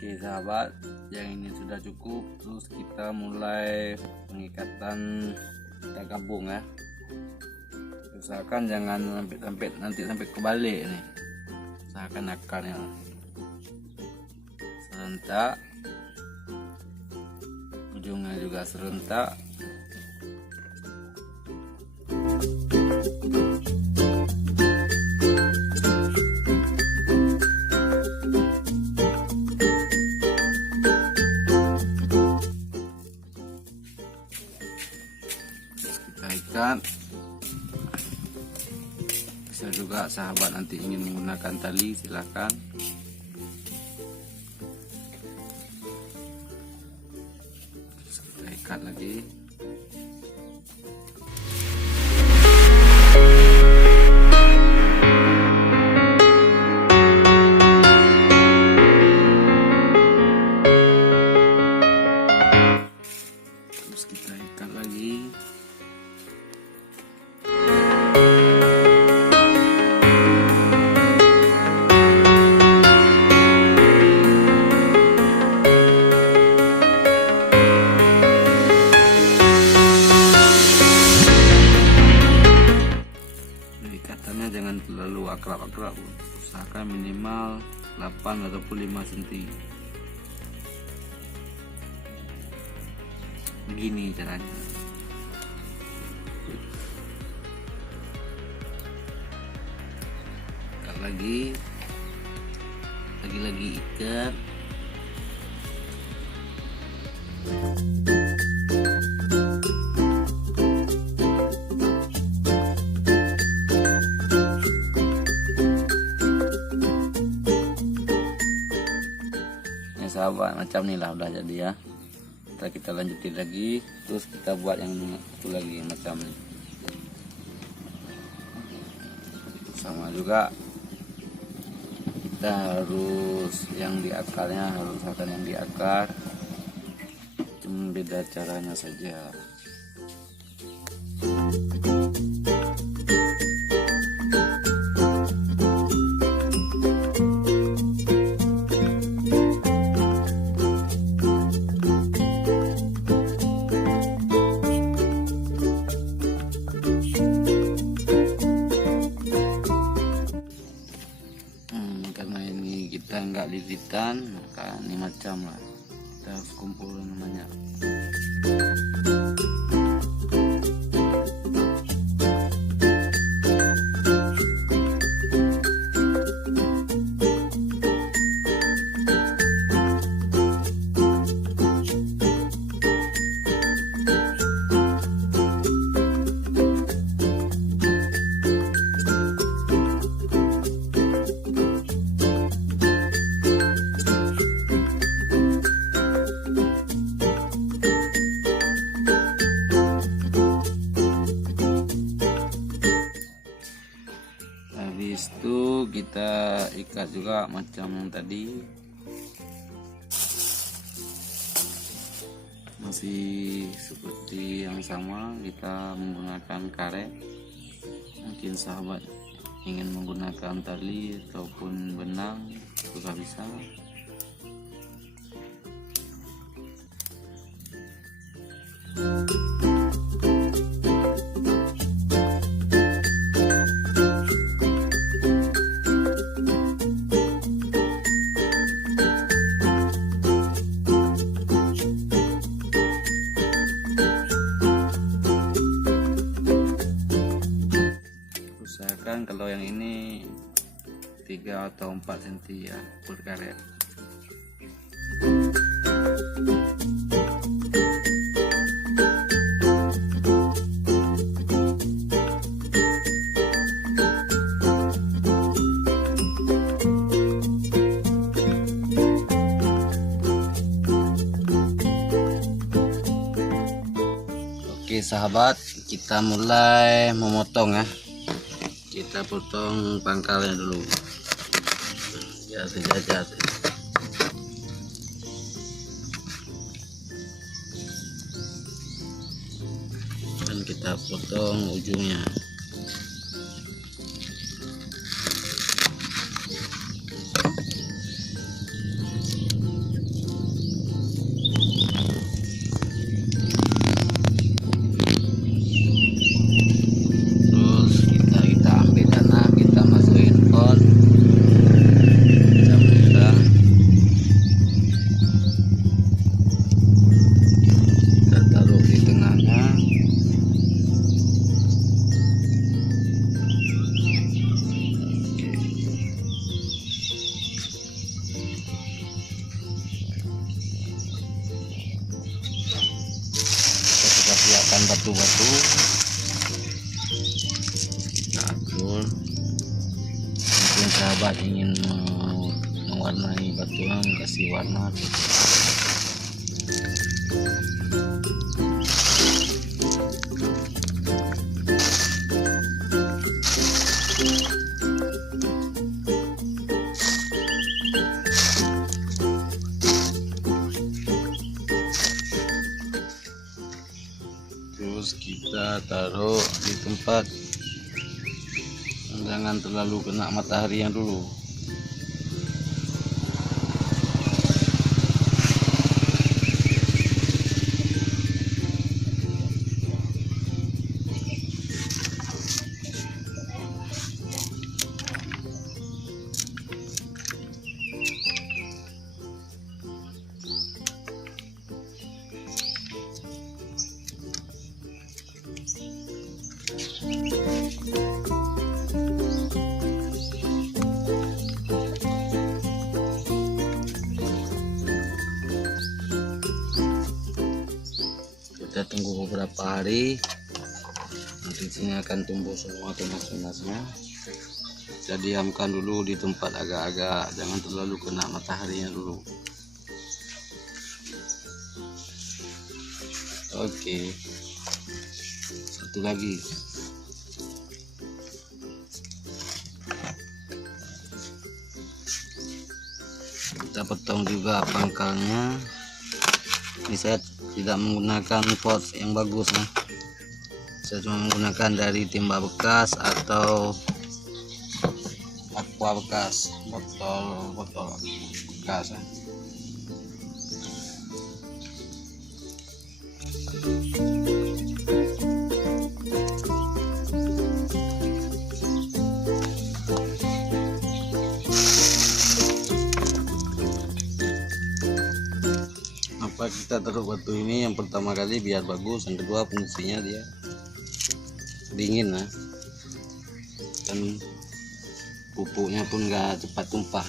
Oke sahabat, yang ini sudah cukup. Terus kita mulai pengikatan, kita gabung ya. Usahakan jangan sampai kebalik nih. Usahakan akarnya serentak, ujungnya juga serentak. Ikat. Bisa juga sahabat nanti ingin menggunakan tali, silahkan. Terus kita ikat lagi. Terus kita ikat lagi. Jangan terlalu akrab-akrab, usahakan minimal 8 ataupun 5 cm. Begini caranya. Ikat lagi ikat. Sahabat, macam inilah udah jadi ya. Kita lanjutin lagi, terus kita buat yang itu lagi macam ini. Sama juga kita harus yang di akarnya, harus akan yang di akar, cuma beda caranya saja. Karena ini kita nggak lilitan, maka ini macam lah, kita harus kumpulin namanya. Habis itu kita ikat juga macam yang tadi, masih seperti yang sama, kita menggunakan karet. Mungkin sahabat ingin menggunakan tali ataupun benang juga bisa. Kalau yang ini 3 atau 4 cm ya per karet. Oke sahabat, kita mulai memotong ya. Kita potong pangkalnya dulu, jati-jati. Dan kita potong ujungnya. batu-batu. Nah, betul. Mungkin sahabat ingin mewarnai batuan, kasih warna. Terus kita taruh di tempat jangan terlalu kena matahari yang dulu. Kita tunggu beberapa hari, nanti sini akan tumbuh semua tunas-tunasnya. Kita diamkan dulu di tempat agak-agak, jangan terlalu kena mataharinya dulu. Oke, satu lagi. Kita potong juga pangkalnya. Ini saya tidak menggunakan pot yang bagus ya. Saya cuma menggunakan dari timba bekas atau aqua bekas, botol bekas ya. Kita taruh batu ini yang pertama kali biar bagus, yang kedua fungsinya dia dingin lah, dan pupuknya pun gak cepat tumpah.